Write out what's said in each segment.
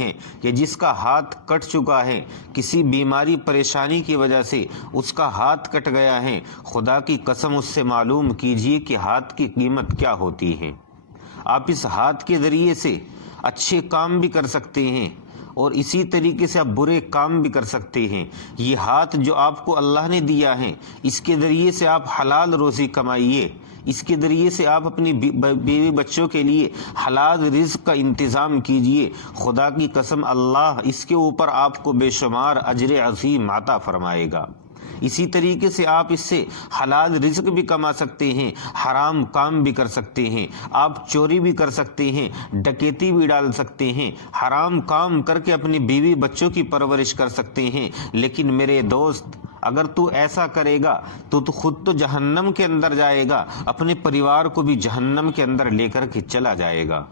ہیں کہ جس کا ہاتھ کٹ چکا ہے، کسی بیماری پریشانی کی وجہ سے اس کا ہاتھ کٹ گیا ہے، خدا کی قسم اس سے معلوم کیجئے کہ ہاتھ کی قیمت کیا ہوتی ہے۔ آپ اس ہاتھ کے ذریعے سے اچھے کام بھی کر سکتے ہیں اور اسی طریقے سے آپ برے کام بھی کر سکتے ہیں۔ یہ ہاتھ جو آپ کو اللہ نے دیا ہے، اس کے ذریعے سے آپ حلال روزی کمائیے، اس کے ذریعے سے آپ اپنی بیوی بچوں کے لیے حلال رزق کا انتظام کیجئے۔ خدا کی قسم اللہ اس کے اوپر آپ کو بے شمار اجر عظیم عطا فرمائے گا۔ اسی طریقے سے آپ اس سے حلال رزق بھی کما سکتے ہیں، حرام کام بھی کر سکتے ہیں، آپ چوری بھی کر سکتے ہیں، ڈکیتی بھی ڈال سکتے ہیں، حرام کام کر کے اپنی بیوی بچوں کی پرورش کر سکتے ہیں۔ لیکن میرے دوست، اگر تو ایسا کرے گا تو خود تو جہنم کے اندر جائے گا، اپنے پریوار کو بھی جہنم کے اندر لے کر کے چلا جائے گا۔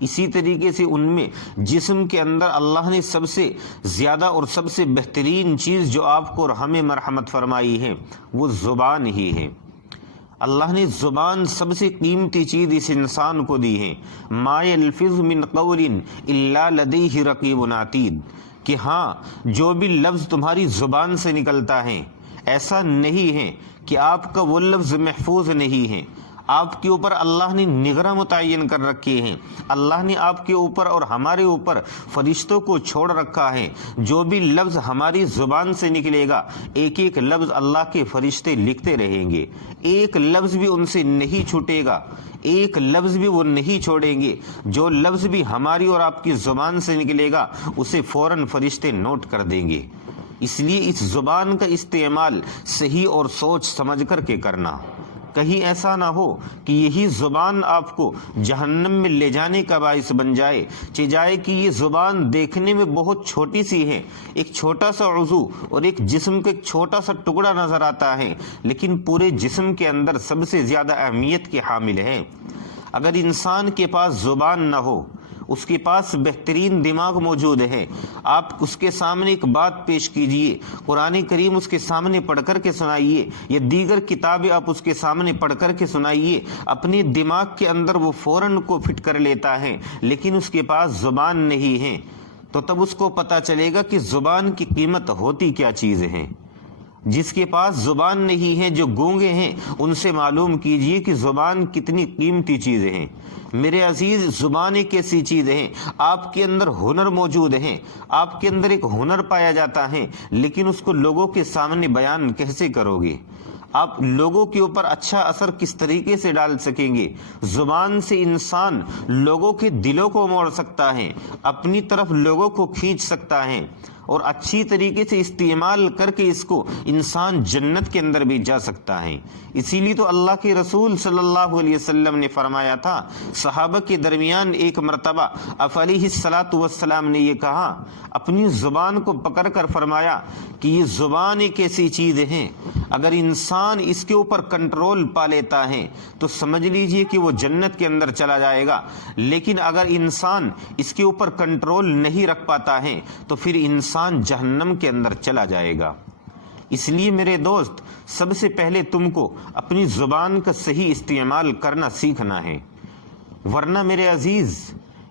اسی طریقے سے ان میں جسم کے اندر اللہ نے سب سے زیادہ اور سب سے بہترین چیز جو آپ کو اور ہمیں مرحمت فرمائی ہے وہ زبان ہی ہے۔ اللہ نے زبان سب سے قیمتی چیز اس انسان کو دی ہے۔ ما یلفظ من قول الا لدیہ رقیب عتید، کہ ہاں جو بھی لفظ تمہاری زبان سے نکلتا ہے ایسا نہیں ہے کہ آپ کا وہ لفظ محفوظ نہیں ہے، آپ کے اوپر اللہ نے نگراں متعین کر رکھی ہیں، اللہ نے آپ کے اوپر اور ہمارے اوپر فرشتوں کو چھوڑ رکھا ہے۔ جو بھی لفظ ہماری زبان سے نکلے گا ایک ایک لفظ اللہ کے فرشتے لکھتے رہیں گے، ایک لفظ بھی ان سے نہیں چھوٹے گا، ایک لفظ بھی وہ نہیں چھوڑیں گے۔ جو لفظ بھی ہماری اور آپ کی زبان سے نکلے گا اسے فوراً فرشتے نوٹ کر دیں گے۔ اس لیے اس زبان کا استعمال صحیح اور سوچ سمجھ کر کے کرنا، کہیں ایسا نہ ہو کہ یہی زبان آپ کو جہنم میں لے جانے کا باعث بن جائے، چاہے کہ یہ زبان دیکھنے میں بہت چھوٹی سی ہے، ایک چھوٹا سا عضو اور ایک جسم کا ایک چھوٹا سا ٹکڑا نظر آتا ہے، لیکن پورے جسم کے اندر سب سے زیادہ اہمیت کے حامل ہے۔ اگر انسان کے پاس زبان نہ ہو، اس کے پاس بہترین دماغ موجود ہے، آپ اس کے سامنے ایک بات پیش کیجئے، قرآن کریم اس کے سامنے پڑھ کر کے سنائیے یا دیگر کتابیں آپ اس کے سامنے پڑھ کر کے سنائیے، اپنے دماغ کے اندر وہ فوراً کو فٹ کر لیتا ہے، لیکن اس کے پاس زبان نہیں ہے، تو تب اس کو پتہ چلے گا کہ زبان کی قیمت ہوتی کیا چیز ہے۔ جس کے پاس زبان نہیں ہے، جو گونگے ہیں، ان سے معلوم کیجئے کہ زبان کتنی قیمتی چیز ہے۔ میرے عزیز، زبان ایک ایسی چیز ہے، آپ کے اندر ہنر موجود ہے، آپ کے اندر ایک ہنر پایا جاتا ہے، لیکن اس کو لوگوں کے سامنے بیان کیسے کرو گے؟ آپ لوگوں کے اوپر اچھا اثر کس طریقے سے ڈال سکیں گے؟ زبان سے انسان لوگوں کے دلوں کو موڑ سکتا ہے، اپنی طرف لوگوں کو کھینچ سکتا ہے، اور اچھی طریقے سے استعمال کر کے اس کو انسان جنت کے اندر بھی جا سکتا ہے۔ اسی لیے تو اللہ کے رسول صلی اللہ علیہ وسلم نے فرمایا تھا، صحابہ کے درمیان ایک مرتبہ آپ علیہ الصلاۃ والسلام نے یہ کہا، اپنی زبان کو پکڑ کر فرمایا کہ یہ زبان ایک ایسی چیز ہے، اگر انسان اس کے اوپر کنٹرول پا لیتا ہے تو سمجھ لیجئے کہ وہ جنت کے اندر چلا جائے گا، لیکن اگر انسان اس کے اوپر کنٹرول نہیں رکھ پاتا ہے تو پھر انسان جہنم کے اندر چلا جائے گا۔ اس لیے میرے دوست، سب سے پہلے تم کو اپنی زبان کا صحیح استعمال کرنا سیکھنا ہے، ورنہ میرے عزیز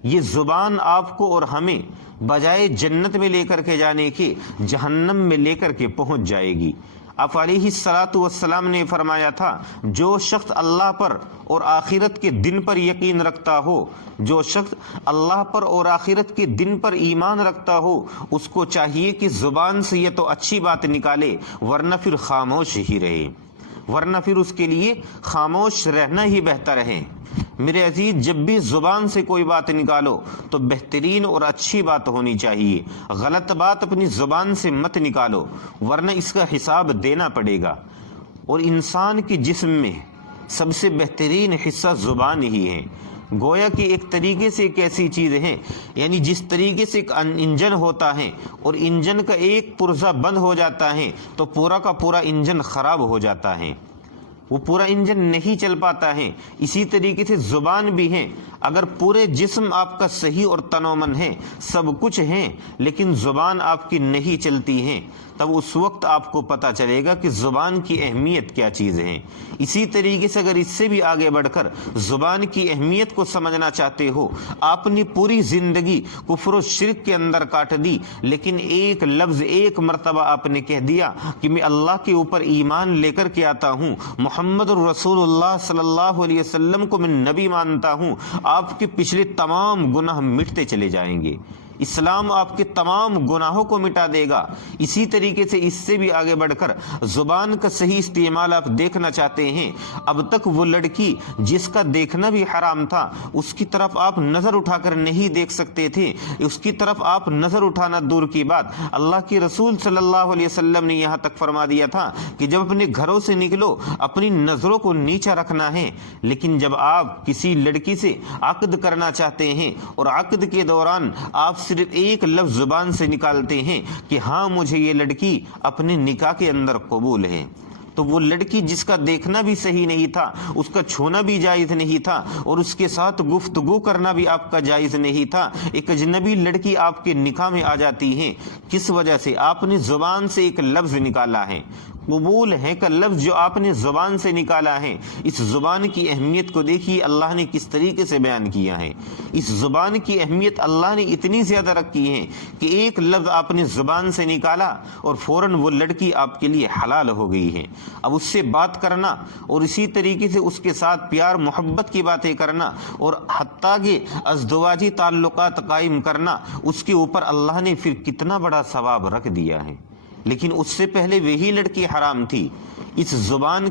یہ زبان آپ کو اور ہمیں بجائے جنت میں لے کر کے جانے کے جہنم میں لے کر کے پہنچ جائے گی۔ آپ علیہ الصلاۃ والسلام نے فرمایا تھا، جو شخص اللہ پر اور آخرت کے دن پر یقین رکھتا ہو، جو شخص اللہ پر اور آخرت کے دن پر ایمان رکھتا ہو، اس کو چاہیے کہ زبان سے یہ تو اچھی بات نکالے، ورنہ پھر خاموش ہی رہے، ورنہ پھر اس کے لیے خاموش رہنا ہی بہتر ہے۔ میرے عزیز، جب بھی زبان سے کوئی بات نکالو تو بہترین اور اچھی بات ہونی چاہیے، غلط بات اپنی زبان سے مت نکالو، ورنہ اس کا حساب دینا پڑے گا۔ اور انسان کے جسم میں سب سے بہترین حصہ زبان ہی ہے، گویا کہ ایک طریقے سے ایک ایسی چیز ہے، یعنی جس طریقے سے ایک انجن ہوتا ہے اور انجن کا ایک پرزہ بند ہو جاتا ہے تو پورا کا پورا انجن خراب ہو جاتا ہے، وہ پورا انجن نہیں چل پاتا ہے۔ اسی طریقے سے زبان بھی ہے، اگر پورے جسم آپ کا صحیح اور تنومن ہے، سب کچھ ہے، لیکن زبان آپ کی نہیں چلتی ہے، تب اس وقت آپ کو پتہ چلے گا کہ زبان کی اہمیت کیا چیز ہے۔ اسی طریقے سے اگر اس سے بھی آگے بڑھ کر زبان کی اہمیت کو سمجھنا چاہتے ہو، آپ نے پوری زندگی کفر و شرک کے اندر کاٹ دی، لیکن ایک لفظ ایک مرتبہ آپ نے کہہ دیا کہ میں اللہ کے اوپر ایمان لے کر کے آتا ہوں، محمد رسول اللہ صلی اللہ علیہ وسلم کو میں نبی مانتا ہوں، آپ کے پچھلے تمام گناہ مٹتے چلے جائیں گے۔ اسلام آپ کے تمام گناہوں کو مٹا دے گا۔ اسی طریقے سے اس سے بھی آگے بڑھ کر زبان کا صحیح استعمال آپ دیکھنا چاہتے ہیں، اب تک وہ لڑکی جس کا دیکھنا بھی حرام تھا، اس کی طرف آپ نظر اٹھا کر نہیں دیکھ سکتے تھے، اس کی طرف آپ نظر اٹھانا دور کی بات، اللہ کے رسول صلی اللہ علیہ وسلم نے یہاں تک فرما دیا تھا کہ جب اپنے گھروں سے نکلو اپنی نظروں کو نیچا رکھنا ہے، لیکن جب آپ کسی لڑکی سے عقد کرنا چاہتے ہیں اور عقد کے دوران آپ صرف ایک لفظ زبان سے نکالتے ہیں کہ ہاں مجھے یہ لڑکی اپنے نکاح کے اندر قبول ہے، تو وہ لڑکی جس کا دیکھنا بھی صحیح نہیں تھا، اس کا چھونا بھی جائز نہیں تھا، اور اس کے ساتھ گفتگو کرنا بھی آپ کا جائز نہیں تھا، ایک اجنبی لڑکی آپ کے نکاح میں آ جاتی ہے، کس وجہ سے؟ آپ نے زبان سے ایک لفظ نکالا ہے، قبول ہے کا لفظ جو آپ نے زبان سے نکالا ہے۔ اس زبان کی اہمیت کو دیکھیے اللہ نے کس طریقے سے بیان کیا ہے۔ اس زبان کی اہمیت اللہ نے اتنی زیادہ رکھی ہے کہ ایک لفظ آپ نے زبان سے نکالا اور فوراً وہ لڑکی آپ کے لیے حلال ہو گئی ہے۔ اب اس سے بات کرنا اور اسی طریقے سے اس کے ساتھ پیار محبت کی باتیں کرنا اور حتیٰ کہ ازدواجی تعلقات قائم کرنا، اس کے اوپر اللہ نے پھر کتنا بڑا ثواب رکھ دیا ہے، لیکن اس سے پہلے وہی لڑکی حرام تھی۔ اس زبان